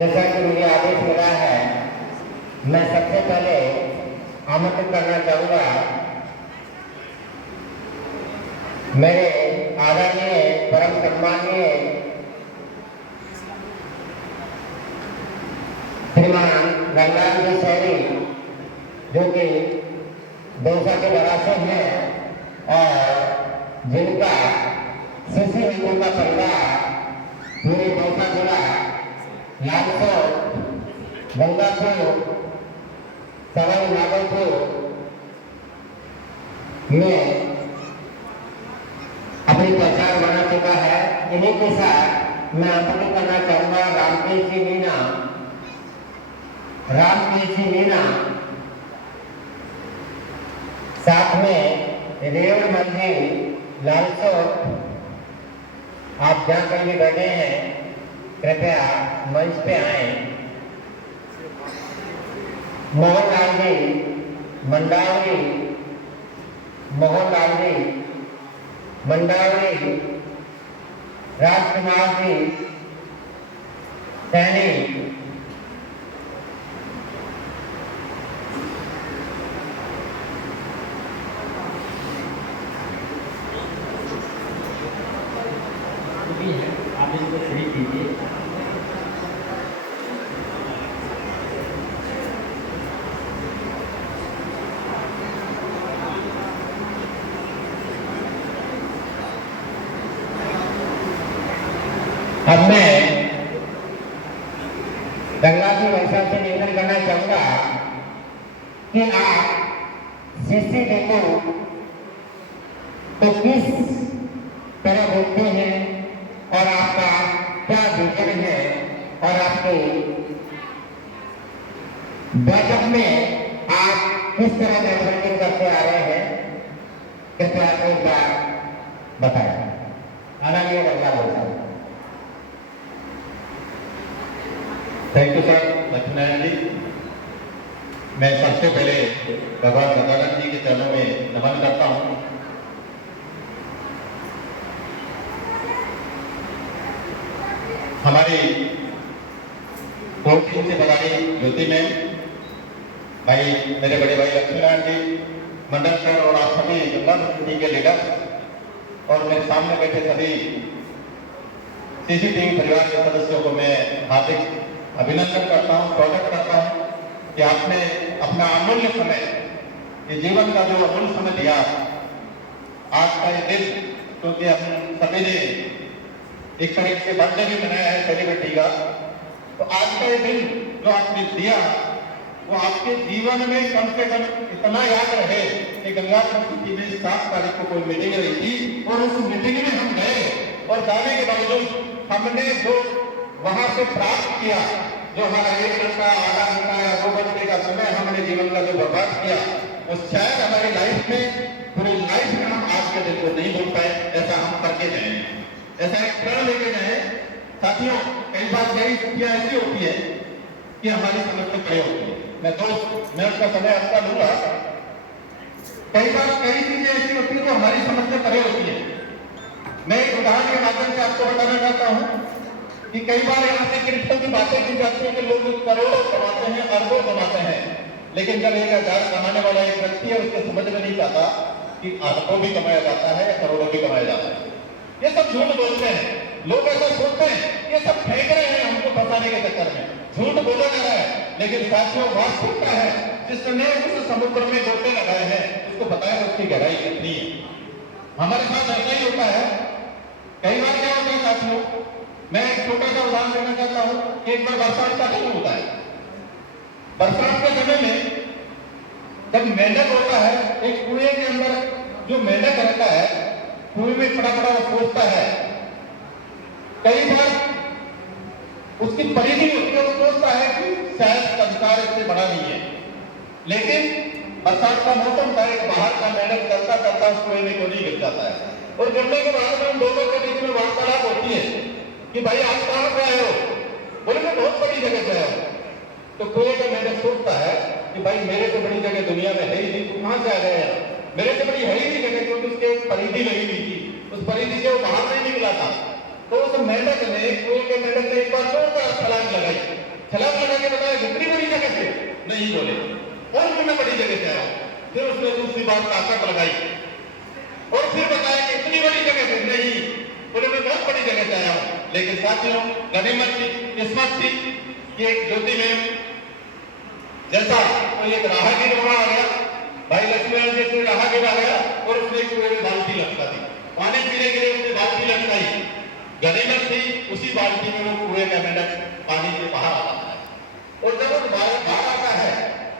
जैसा कि मुझे आदेश मिला है, मैं सबसे पहले आमंत्रित करना चाहूँगा मेरे आदरणीय परम सम्माननीय श्रीमान रंगलाल जी शहरी, जो कि दौसा के बरासे हैं और जिनका सीसी हिंदू का परिवार पूरे दौसा जिला लालसोर, गंगापुर, सवाई नागलपुर में अपनी पहचान बना चुका है। इन्हीं के साथ मैं आमंत्रित करना चाहूँगा रामकेश जी मीना, साथ में रेवड़ मंदिर लालसोर। आप जहाँ कहीं भी बैठे हैं कृपया मंच पे आए। मोहनलाल जी मंडावरी, मोहनलाल जी मंडावरी, राजकुमार जी सैनी, आप इसको फ्री कीजिए। अब मैं रंगलाल भाई साहब से निवेदन करना चाहूँगा कि आप सीसीडी को किस तरह देखते हैं और आपका क्या विजन है और आपके बैठक में आप किस तरह नेटवर्किंग करते आ रहे हैं, कृपया आप एक बार बताएं। आदरणीय रंगलाल भाई साहब। थैंक यू सर लक्ष्मीनारायण जी। मैं सबसे पहले भगवान गंगानंद जी के चरणों में नमन करता हूँ। हमारी कोचिंग से बगाड़ी ज्योति में भाई, मेरे बड़े भाई लक्ष्मीनारायण जी, मंडल सर और आप सभी गंगा जी के लीडर और मेरे सामने बैठे सभी सीसीटीवी परिवार के सदस्यों को मैं हार्दिक अभिनंदन करता हूँ, स्वागत करता हूँ कि आपने अपना अमूल्य समय, ये जीवन का जो अमूल्य समय दिया आज का ये दिन, क्योंकि हम सभी ने एक तरीके से बर्थडे भी मनाया है सेलिब्रिटी का, तो आज का ये दिन जो आपने दिया वो आपके जीवन में कम से कम इतना याद रहे कि गंगा सिटी में 7 तारीख को कोई मीटिंग रही थी और उस मीटिंग में हम गए और जाने के बावजूद हमने जो वहां से प्राप्त किया, जो हमारा 1 घंटा, आधा घंटा या 2 घंटे का समय हमने जीवन का जो बर्बाद किया, वो शायद हमारी लाइफ में, पूरी लाइफ में हम आज के दिन को नहीं भूल पाए। ऐसा हम करके जाए, ऐसा एक प्रण लेके जाए। साथियों, कई बार यही स्थितियां ऐसी होती है कि हमारी समझ से परे होती है। मैं 2 मिनट का समय आपका लूंगा। कई बार कई चीजें ऐसी होती है जो हमारी समझ से परे होती है। मैं एक उदाहरण के माध्यम से आपको बताना चाहता हूँ कि कई बार यहाँ से क्रिप्टो की बातें की जाती है कि लोग करोड़ों कमाते हैं, अरबों कमाते हैं, लेकिन जब 1000 कमाने वाला एक व्यक्ति है, उसको समझ में नहीं आता कि अरबों भी कमाया जाता है या करोड़ों भी कमाया जाता है। ये सब झूठ बोलते हैं, लोग ऐसा सोचते हैं, ये सब फेंक रहे हैं हमको फंसाने के चक्कर में, झूठ बोला जा रहा है। लेकिन साथियों, वास्तविकता है, जिसने उस समुद्र में गोते लगाए हैं उसको पता है उसकी गहराई कितनी है। हमारे साथ ऐसा ही होता है। कई बार क्या होता है साथियों, मैं एक छोटा सा उदाहरण देना चाहता हूँ कि एक बार बरसात का समय होता है। बरसात के समय में जब मेंढक होता है, एक कुएं के अंदर जो मेंढक रहता है, कुएं में पड़ा पड़ा वो सोचता है। कई बार उसकी परिधि होती है, वो सोचता है कि शायद संसार इससे बड़ा नहीं है, लेकिन बरसात का मौसम था, एक बाहर का मेंढक चलता चलता उस कुएं में कोई गिर जाता है और गिरने के बाद में उन दोनों के बीच में वार्तालाप होती है कि भाई आप कहाँ से आए हो? बोले मैं बहुत बड़ी जगह से आया हूँ। तो कोई का मेंढक सोचता है कि भाई मेरे से बड़ी जगह दुनिया में है ही नहीं, तू कहाँ से आ गया? मेरे से बड़ी है ही नहीं जगह, क्योंकि उसके एक परिधि लगी हुई थी, उस परिधि से वो बाहर नहीं निकला था। तो उस मेंढक ने, कुएं के मेंढक ने एक बार जोरदार छलांग लगाई नहीं बोले, और मैं बड़ी जगह से आया। फिर उसने दूसरी बार ताकत लगाई और फिर बताया कि इतनी बड़ी जगह से नहीं बोले, मैं बहुत बड़ी जगह से आया हूँ। लेकिन साथियों, गनीमत थी, किस्मत थी कि एक ज्योति में जैसा तो एक राहगीर वहां आ गया, भाई लक्ष्मीनारायण जैसे राहगीर आ गया और उसने कुएं में बाल्टी लटका दी, पानी पीने के लिए उसने बाल्टी लटकाई। गनीमत थी, उसी बाल्टी में वो कुएं का मेंढक पानी से बाहर आ जाता है, और जब वो बाहर आता है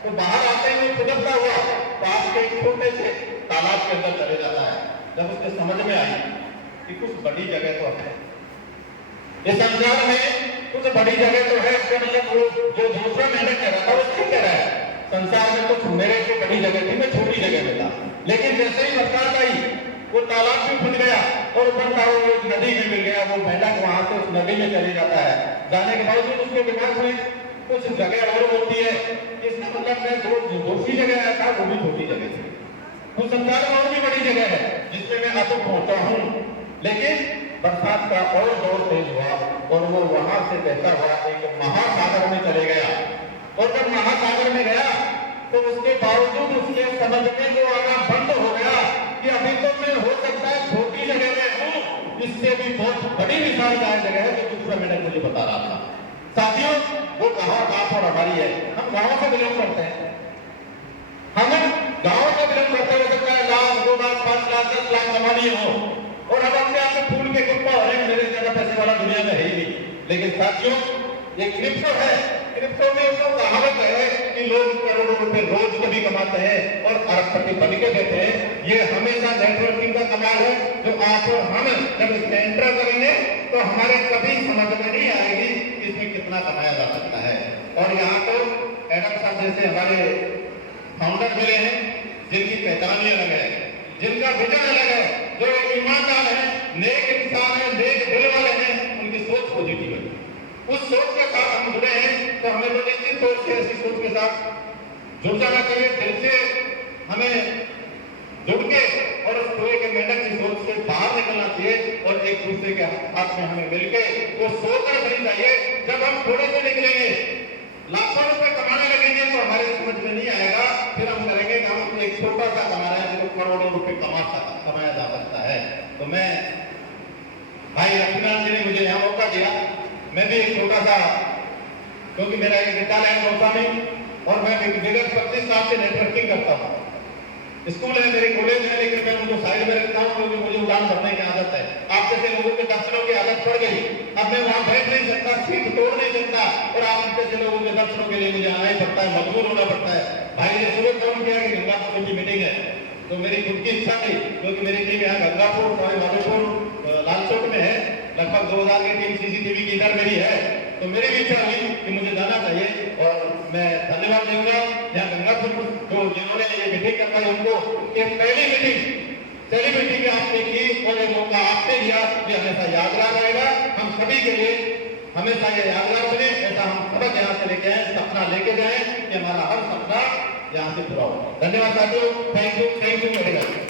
तो बाहर आते ही फुदकता हुआ पास के एक छोटे से तालाब के अंदर चले जाता है। जब उसके समझ में आई कि कुछ बड़ी जगह तो है, इस संसार में कुछ बड़ी जगह तो है, इसका मतलब वो जो दूसरा मेंढक कह रहा था वो ठीक कह रहा है, संसार में कुछ मेरे से बड़ी जगह थी, मैं छोटी जगह में था। लेकिन जैसे ही बरसात आई वो तालाब भी खुल गया और बनता हुआ एक नदी भी मिल गया। वो मेंढक वहां से उस नदी में चले जाता है। जाने के बावजूद उसके दिमाग में कुछ जगह और होती है, इसका मतलब मैं दूसरी जगह आया था, वो भी छोटी जगह थी। तो संसार में और भी बड़ी जगह है जिसमें मैं अब पहुंचा हूँ। लेकिन बरसात का और दौर तेज हुआ और वो वहां से बहता हुआ एक महासागर में चले गया। और जब महासागर में गया तो उसके बावजूद उसके समझ में जो आना बंद हो गया कि अभी तो मैं हो सकता है छोटी जगह में हूँ, इससे भी बहुत बड़ी विशालकाय जगह है जो दूसरा मेंढक मुझे बता रहा था। साथियों, वो कहां बात और हमारी है। हम गांव से बिलोंग करते हैं, हम गांव से बिलोंग करते हो सकता है लाख 2 लाख 5 लाख 10 लाख कमा लिए हो और हम अपने आप में फूल के कुप्पा हो रहे हैं, मेरे ज्यादा पैसे वाला दुनिया में है ही नहीं। लेकिन साथियों, ये क्रिप्टो है, क्रिप्टो में तो कहावत है कि लोग करोड़ों रुपए रोज कभी कमाते हैं और अरबपति बन के देते हैं। ये हमेशा नेटवर्किंग का कमाल है जो आप और हम जब इसमें एंटर करेंगे तो हमारे कभी समझ में नहीं आएगी कि इसमें कितना कमाया जा सकता है। और यहाँ तो एडम साहब जैसे हमारे फाउंडर मिले हैं जिनकी पहचान ही अलग है, जिनका विजन अलग है, जो ईमानदार है, नेक इंसान है, नेक दिल वाले हैं, उनकी सोच पॉजिटिव है। उस सोच के साथ हम जुड़े हैं तो हमें तो निश्चित तौर से ऐसी सोच के साथ जुड़ जाना चाहिए। दिल से हमें जुड़ के और उस कुएं के मेंढक की सोच से बाहर निकलना चाहिए और एक दूसरे के हाथ में हमें मिलके वो सोच रखनी चाहिए। जब हम थोड़े से निकलेंगे, लाखों रुपए कमाने लगेंगे तो हमारे समझ में नहीं आएगा। फिर हम करेंगे कि हम एक छोटा सा कमा रहे हैं जो करोड़ों रुपए कमाया जा सकता है। तो मैं भाई लक्ष्मीनारायण जी ने मुझे यहाँ मौका दिया, मैं भी एक छोटा सा, क्योंकि मेरा एक विद्यालय है मौसा में और मैं विगत 25 साल से नेटवर्किंग करता हूँ। स्कूल है, मेरे कॉलेज है, लेकिन मैं उनको साइड में रखता हूँ क्योंकि मुझे उड़ान भरने की आदत है। आप जैसे लोगों के दर्शनों की आदत पड़ गई, अब मैं वहां बैठ नहीं सकता, सीट तोड़ नहीं सकता और आप जैसे लोगों के दर्शनों के लिए मुझे आना ही पड़ता है, मजबूर होना पड़ता है। भाई ने सुबह फोन किया कि गंगापुर की मीटिंग है, तो मेरी खुद की इच्छा थी क्योंकि मेरी टीम यहाँ गंगापुर, माधोपुर, लाल चौक में है, लगभग 2000 की टीम सीसीटीवी की इधर मेरी है। तो मेरी भी इच्छा हुई कि मुझे जाना चाहिए और मैं धन्यवाद दूंगा यहाँ गंगापुर जो जिन्होंने ये मीटिंग करवाई उनको। ये पहली मीटिंग सेलिब्रिटी की आपने की और ये मौका आपने दिया, ये हमेशा यादगार रहेगा हम सभी के लिए, हमेशा ये यादगार बने। ऐसा हम सबक यहाँ से लेके आए, सपना लेके जाए कि हमारा हर सपना यहाँ से पूरा हो। धन्यवाद साथियों, थैंक यू वेरी मच।